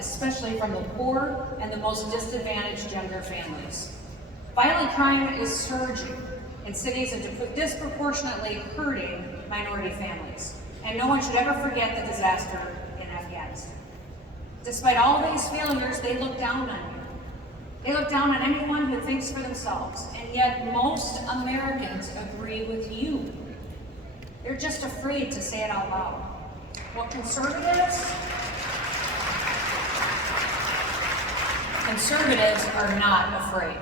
especially from the poor and the most disadvantaged younger families. Violent crime is surging in cities and disproportionately hurting minority families. And no one should ever forget the disaster in Afghanistan. Despite all these failures, they look down on you. They look down on anyone who thinks for themselves, and yet most Americans agree with you. They're just afraid to say it out loud. Well, conservatives are not afraid.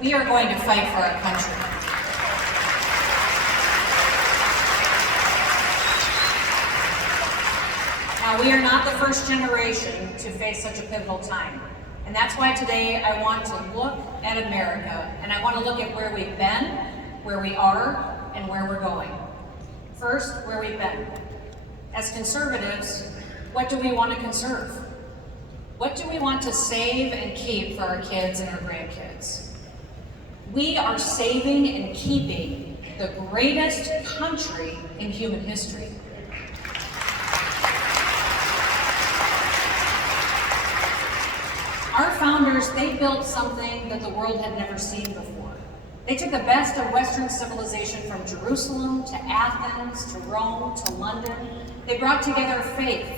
We are going to fight for our country. Now, we are not the first generation to face such a pivotal time. And that's why today I want to look at America, and I want to look at where we've been, where we are, and where we're going. First, where we've been. As conservatives, what do we want to conserve? What do we want to save and keep for our kids and our grandkids? We are saving and keeping the greatest country in human history. Our founders, they built something that the world had never seen before. They took the best of Western civilization from Jerusalem to Athens to Rome to London. They brought together faith,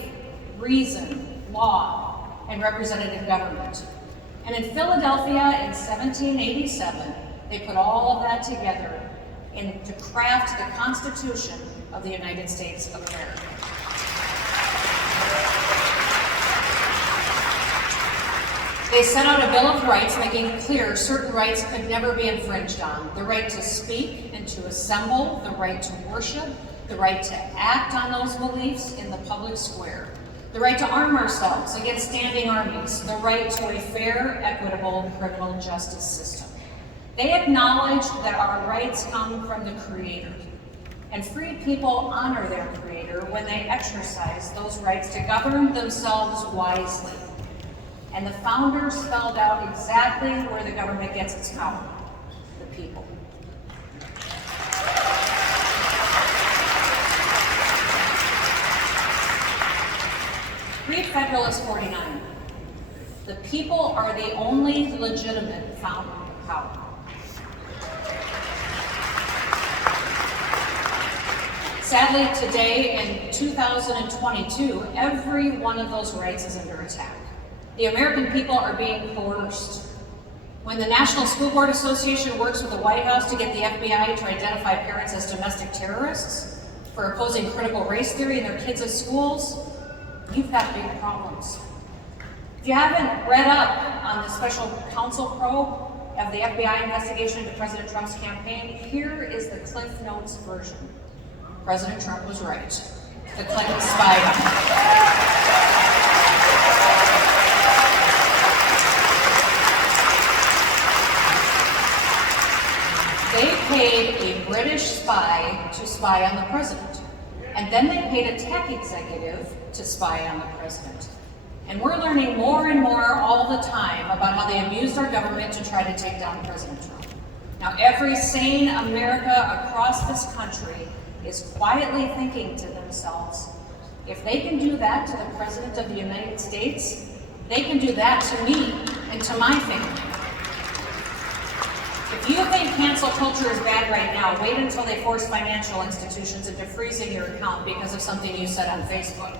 reason, law, and representative government. And in Philadelphia in 1787, they put all of that together to craft the Constitution of the United States of America. They set out a Bill of Rights making clear certain rights could never be infringed on. The right to speak and to assemble, the right to worship, the right to act on those beliefs in the public square, the right to arm ourselves against standing armies, the right to a fair, equitable criminal justice system. They acknowledged that our rights come from the Creator, and free people honor their Creator when they exercise those rights to govern themselves wisely. And the founders spelled out exactly where the government gets its power: the people. Read Federalist 49. The people are the only legitimate founder of power. Sadly, today in 2022, every one of those rights is under attack. The American people are being coerced. When the National School Board Association works with the White House to get the FBI to identify parents as domestic terrorists for opposing critical race theory in their kids' schools, you've got big problems. If you haven't read up on the special counsel probe of the FBI investigation into President Trump's campaign, here is the Cliff Notes version. President Trump was right. The Clintons spied on him. They paid a British spy to spy on the president. And then they paid a tech executive to spy on the president. And we're learning more and more all the time about how they abused our government to try to take down President Trump. Now, every sane America across this country is quietly thinking to themselves, if they can do that to the President of the United States, they can do that to me and to my family. If you think cancel culture is bad right now, wait until they force financial institutions into freezing your account because of something you said on Facebook.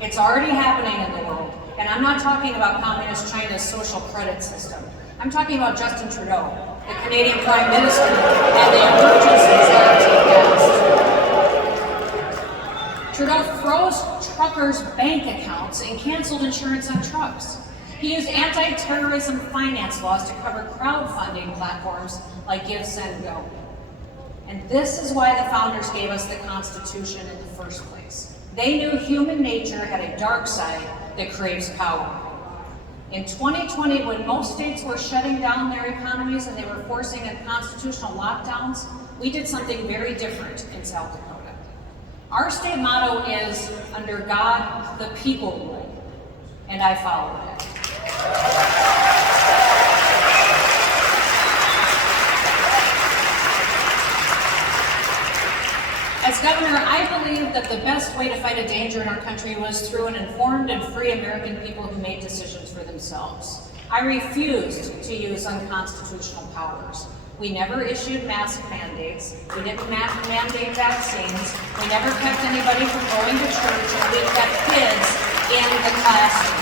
It's already happening in the world, and I'm not talking about communist China's social credit system. I'm talking about Justin Trudeau, the Canadian Prime Minister, and the Emergencies Act he passed. Trudeau froze truckers' bank accounts and canceled insurance on trucks. He used anti-terrorism finance laws to cover crowdfunding platforms like Give, Send, Go. And this is why the founders gave us the Constitution in the first place. They knew human nature had a dark side that craves power. In 2020, when most states were shutting down their economies and they were forcing unconstitutional lockdowns, we did something very different in South Dakota. Our state motto is, under God, the people rule, and I followed it. As governor, I believed that the best way to fight a danger in our country was through an informed and free American people who made decisions for themselves. I refused to use unconstitutional powers. We never issued mask mandates. We didn't mandate vaccines. We never kept anybody from going to church, and we kept kids in the classroom.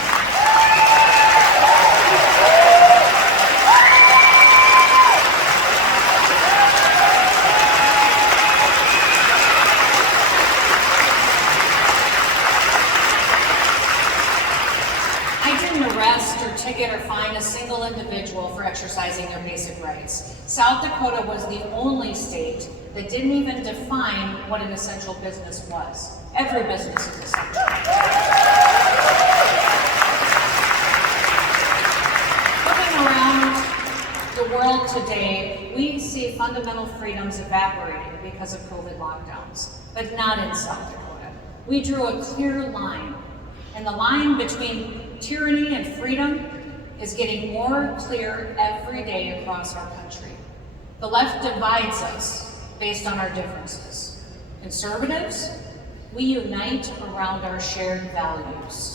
Ticket or fine a single individual for exercising their basic rights. South Dakota was the only state that didn't even define what an essential business was. Every business is essential. Looking around the world today, we see fundamental freedoms evaporating because of COVID lockdowns, but not in South Dakota. We drew a clear line, and the line between tyranny and freedom is getting more clear every day across our country. The left divides us based on our differences. Conservatives, we unite around our shared values.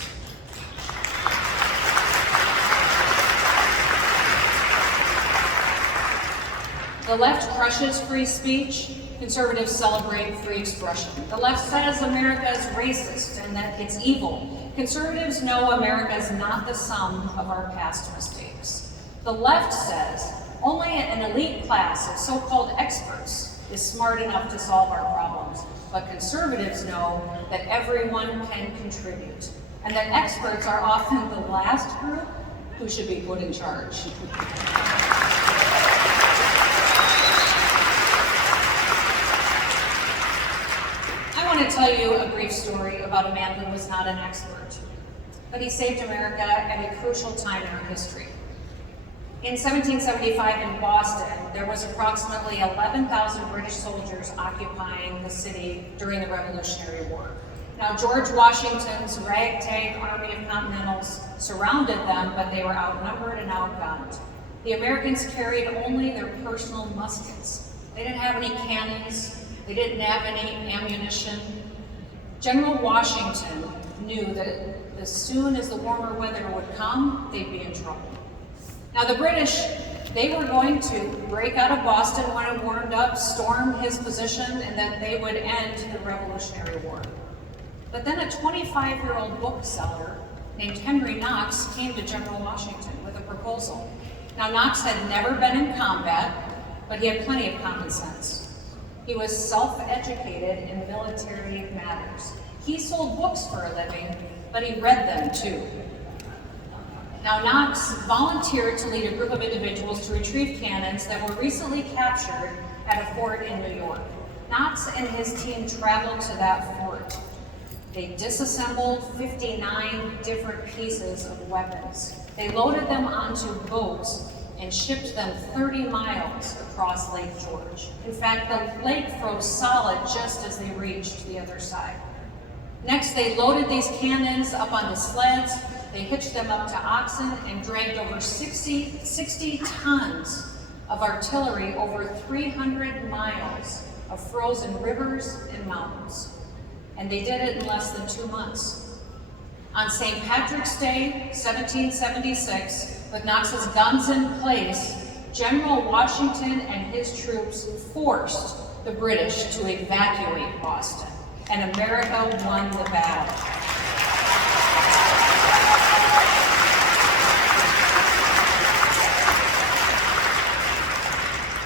The left crushes free speech. Conservatives celebrate free expression. The left says America is racist and that it's evil. Conservatives know America is not the sum of our past mistakes. The left says only an elite class of so-called experts is smart enough to solve our problems. But conservatives know that everyone can contribute, and that experts are often the last group who should be put in charge. I want to tell you a brief story about a man who was not an expert, but he saved America at a crucial time in our history. In 1775 in Boston, there was approximately 11,000 British soldiers occupying the city during the Revolutionary War. Now, George Washington's ragtag army of Continentals surrounded them, but they were outnumbered and outgunned. The Americans carried only their personal muskets. They didn't have any cannons. They didn't have any ammunition. General Washington knew that as soon as the warmer weather would come, they'd be in trouble. Now the British, they were going to break out of Boston when it warmed up, storm his position, and then they would end the Revolutionary War. But then a 25-year-old bookseller named Henry Knox came to General Washington with a proposal. Now Knox had never been in combat, but he had plenty of common sense. He was self-educated in military matters. He sold books for a living, but he read them too. Now Knox volunteered to lead a group of individuals to retrieve cannons that were recently captured at a fort in New York. Knox and his team traveled to that fort. They disassembled 59 different pieces of weapons. They loaded them onto boats and shipped them 30 miles across Lake George. In fact, the lake froze solid just as they reached the other side. Next, they loaded these cannons up onto sleds, they hitched them up to oxen, and dragged over 60 tons of artillery over 300 miles of frozen rivers and mountains. And they did it in less than 2 months. On St. Patrick's Day, 1776, with Knox's guns in place, General Washington and his troops forced the British to evacuate Boston, and America won the battle.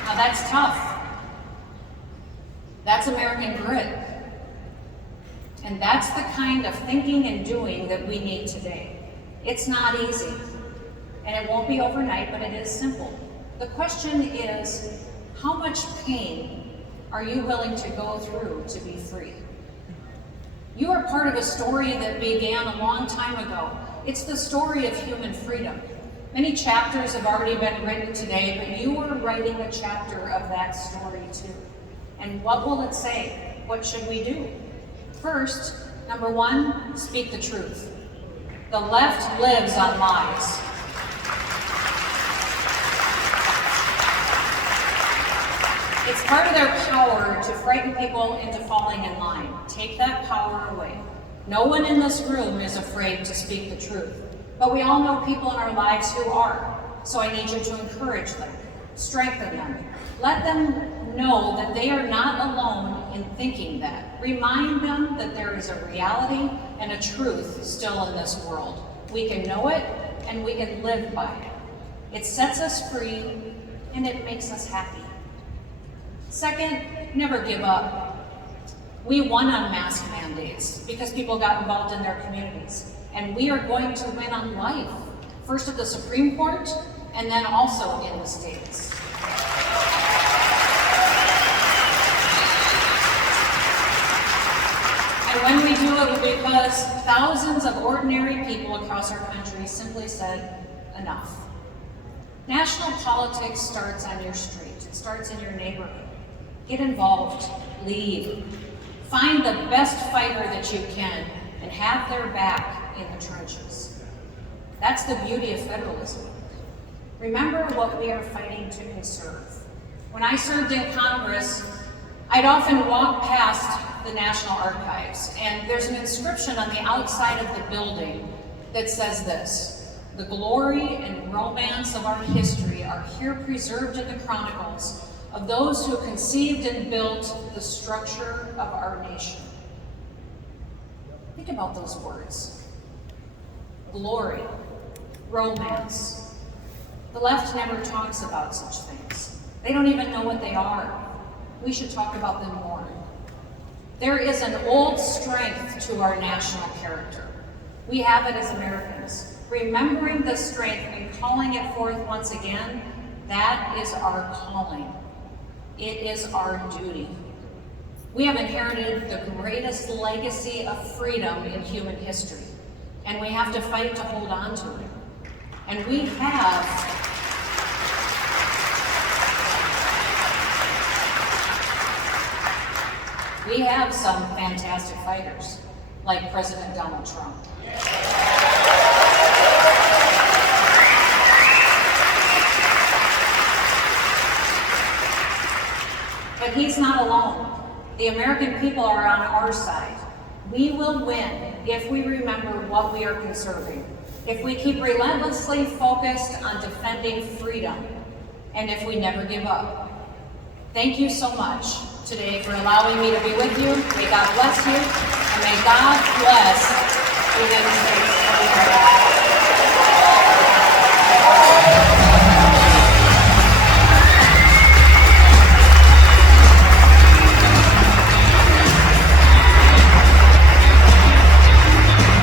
Now that's tough. That's American grit. And that's the kind of thinking and doing that we need today. It's not easy, and it won't be overnight, but it is simple. The question is, how much pain are you willing to go through to be free? You are part of a story that began a long time ago. It's the story of human freedom. Many chapters have already been written today, but you are writing a chapter of that story too. And what will it say? What should we do? First, number one, speak the truth. The left lives on lies. It's part of their power to frighten people into falling in line. Take that power away. No one in this room is afraid to speak the truth, but we all know people in our lives who are. So I need you to encourage them, strengthen them. Let them know that they are not alone in thinking that. Remind them that there is a reality and a truth still in this world. We can know it and we can live by it. It sets us free and it makes us happy. Second, never give up. We won on mask mandates because people got involved in their communities. And we are going to win on life. First at the Supreme Court, and then also in the states. And when we do it, because thousands of ordinary people across our country simply said, enough. National politics starts on your street. It starts in your neighborhood. Get involved, lead. Find the best fighter that you can and have their back in the trenches. That's the beauty of federalism. Remember what we are fighting to conserve. When I served in Congress, I'd often walk past the National Archives, and there's an inscription on the outside of the building that says this: "The glory and romance of our history are here preserved in the chronicles of those who conceived and built the structure of our nation." Think about those words. Glory, romance. The left never talks about such things. They don't even know what they are. We should talk about them more. There is an old strength to our national character. We have it as Americans. Remembering the strength and calling it forth once again, that is our calling. It is our duty. We have inherited the greatest legacy of freedom in human history, and we have to fight to hold on to it. And we have some fantastic fighters, like President Donald Trump. But he's not alone. The American people are on our side. We will win if we remember what we are conserving, if we keep relentlessly focused on defending freedom, and if we never give up. Thank you so much today for allowing me to be with you. May God bless you, and may God bless the United States.